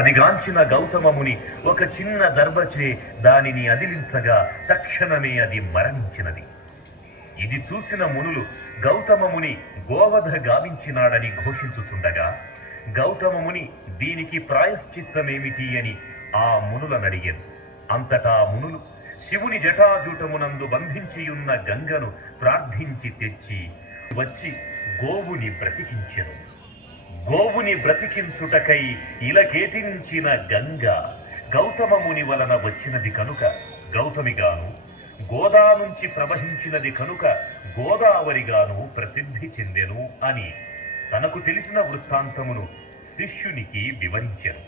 అదిగాంచిన గౌతమముని ఒక చిన్న దర్భచే దానిని అదిలించగా తక్షణమే అది మరణించినది. ఇది చూసిన మునులు గౌతమముని గోవధ గావించినాడని ఘోషించుతుండగా గౌతమముని దీనికి ప్రాయశ్చిత్తమేమిటి అని ఆ మునులనడిగారు. అంతటా మునులు శివుని జటాజూటమునందు బంధించియున్న గంగను ప్రార్థించి తెచ్చి వచ్చి గోవుని బ్రతికించెను. గోవుని బ్రతికించుటకై ఇలకేతించిన గంగ గౌతమముని వలన వచ్చినది కనుక గౌతమిగాను గోదా నుంచి ప్రవహించినది కనుక గోదావరిగాను ప్రసిద్ధి చెందెను అని తనకు తెలిసిన వృత్తాంతమును శిష్యునికి వివరించెను.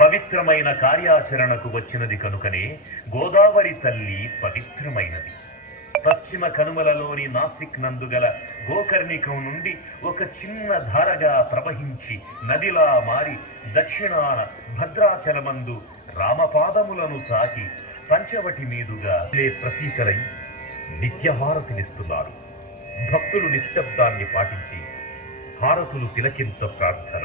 పవిత్రమైన కార్యాచరణకు వచ్చినది కనుకనే గోదావరి తల్లి పవిత్రమైనది. పశ్చిమ కనుమలలోని నాసిక్ నందుగల గోకర్ణికం నుండి ఒక చిన్న ధారగా ప్రవహించి నదిలా మారి దక్షిణాన భద్రాచలమందు రామపాదములను తాకి పంచవటి మీదుగా ప్రతీకలై నిత్యహారతినిస్తున్నారు. భక్తులు నిశ్శబ్దాన్ని పాటించి హారతులు తిలకించ ప్రార్థన.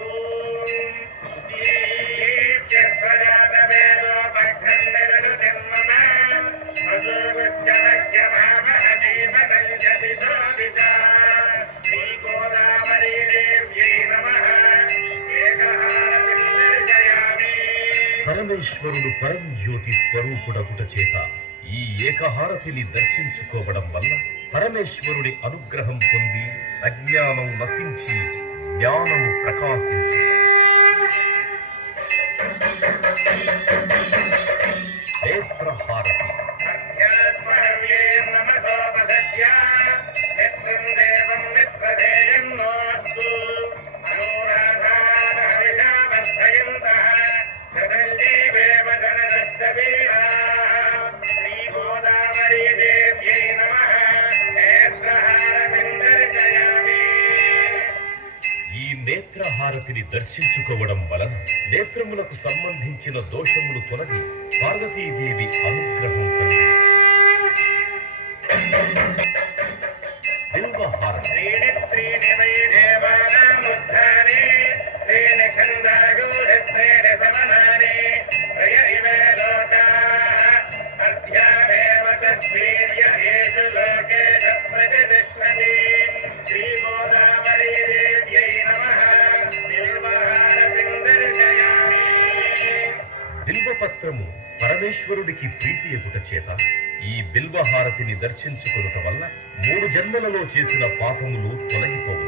పరమేశ్వరుడు పరంజ్యోతి స్వరూపుడగుట చేత ఈ ఏకహారతిని దర్శించుకోవడం వల్ల పరమేశ్వరుడి అనుగ్రహం పొంది అజ్ఞానం నశించి జ్ఞానము ప్రకాశించి. నేత్రహారతి నేత్రహారతిని దర్శించుకోవడం వలన నేత్రములకు సంబంధించిన దోషములు తొలగి పార్వతీదేవి అనుగ్రహం కలిగి. బిల్వహారతి శ్రీణి శ్రీణి దేవానాముద్ధానే. బిల్వపత్రము పరమేశ్వరుడికి ప్రీతి ఎగుట చేత ఈ బిల్వహారతిని దర్శించుకునుట వల్ల మూడు జన్మలలో చేసిన పాపములు తొలగిపోవు.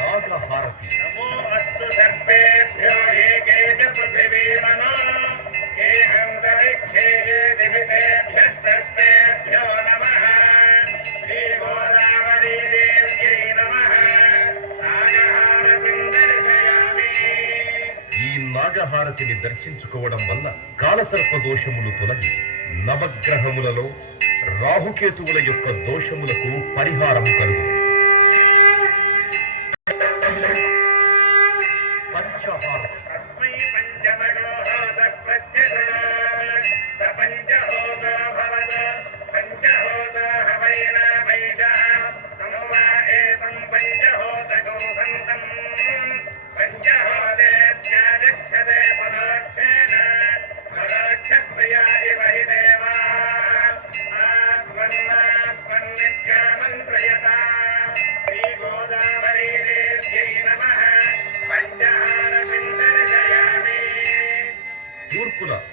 నాగహారతి. నమో అస్తు సర్వేభ్యో ఏకే చ పృథివీమనో ఈ నాగహారతిని దర్శించుకోవడం వల్ల కాలసర్ప దోషములు తొలగి నవగ్రహములలో రాహుకేతువుల యొక్క దోషములకు పరిహారం కలుగు. పంచహార.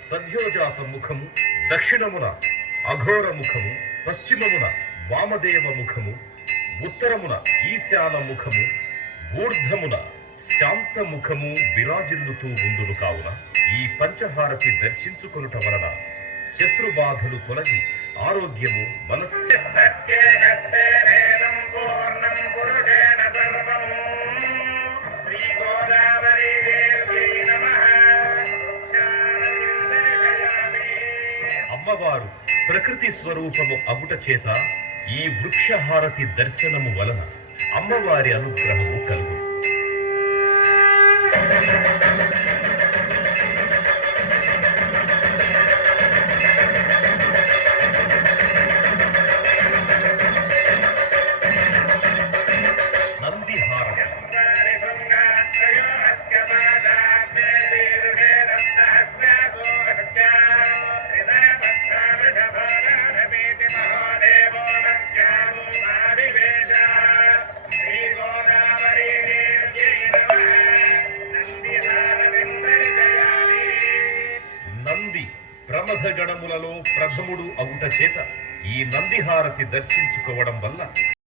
సద్యోజాత ముఖము దక్షిణమున అఘోర ముఖము పశ్చిమమున వామదేవ ముఖము ఉత్తరమున ఈశాన ముఖము ఊర్ధమున శాంత ముఖము విరాజిల్లుతూ ఉందును కావున ఈ పంచహారతి దర్శించుకొనుట వలన శత్రుబాధలు తొలగి ఆరోగ్యము మనస్సు పూర్ణం సర్వం శ్రీ గోదావరి అమ్మవారు ప్రకృతి స్వరూపము అగుట చేత ఈ వృక్షహారతి దర్శనము వలన అమ్మవారి అనుగ్రహము కలుగు గడములలో ప్రథముడు అవుట చేత ఈ నందిహారతి దర్శించుకోవడం వల్ల